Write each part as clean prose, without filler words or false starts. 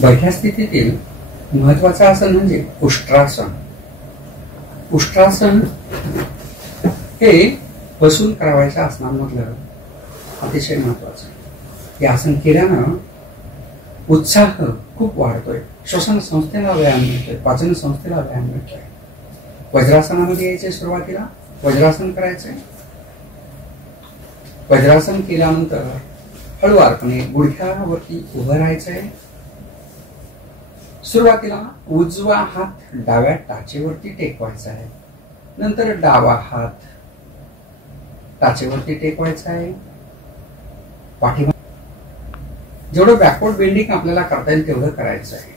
बैठ्या स्थितीतील महत्वाचं आसन म्हणजे उष्ट्रासन. उष्ट्रासन हे बसून करावयाच्या आसनांमधलं अतिशय महत्वाचं. हे आसन केल्यानं उत्साह खूप वाढतोय, श्वसन संस्थेला व्यायाम मिळतोय, पाचन संस्थेला व्यायाम मिळतोय. वज्रासनामध्ये यायचे, सुरुवातीला वज्रासन करायचंय. वज्रासन केल्यानंतर हळुवारपणे गुडघ्यावरती उभं राहायचंय. सुरुवातीला उजवा हात डाव्या टाचेवरती टेकवायचा आहे, नंतर डावा हात टाचेवरती टेकवायचा आहे. पाठीमा जेवढं बॅकवर्ड बेंडिंग आपल्याला करता येईल तेवढं करायचं आहे.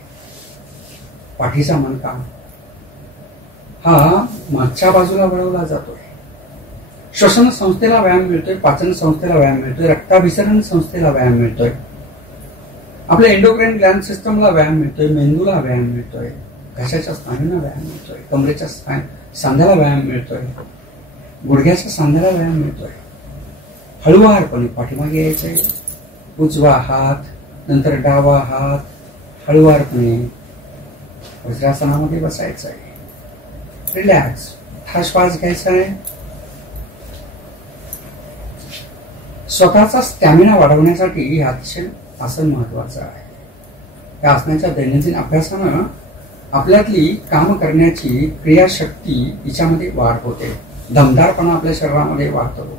पाठीचा मणका हा मागच्या बाजूला वळवला जातोय. श्वसन संस्थेला व्यायाम मिळतोय, पाचन संस्थेला व्यायाम मिळतोय, रक्ताभिसरण संस्थेला व्यायाम मिळतोय, आपल्या एंडोक्राइन ग्लॅन्ड सिस्टमला व्यायाम मिळतोय, मेंदूला व्यायाम मिळतोय, घशाच्या स्नायूंना व्यायाम मिळतोय, कमरेच्या सांध्याला व्यायाम मिळतोय, गुडघ्याच्या सांध्याला व्यायाम मिळतोय. हळुवारपणे पाठीमागे यायचंय. उजवा हात, नंतर डावा हात, हळुवारपणे वज्रासनामध्ये बसायचं आहे. रिलॅक्स, श्वास घ्यायचा आहे. स्वतःचा स्टॅमिना वाढवण्यासाठी हे अतिशय आसन महत्वाचं आहे. या आसनाच्या दैनंदिन अभ्यासानं आपल्यातली काम करण्याची क्रियाशक्ती हिच्यामध्ये वाढ होते, दमदारपणा आपल्या शरीरामध्ये वाढतो,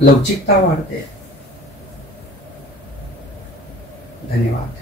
लवचिकता वाढते. धन्यवाद.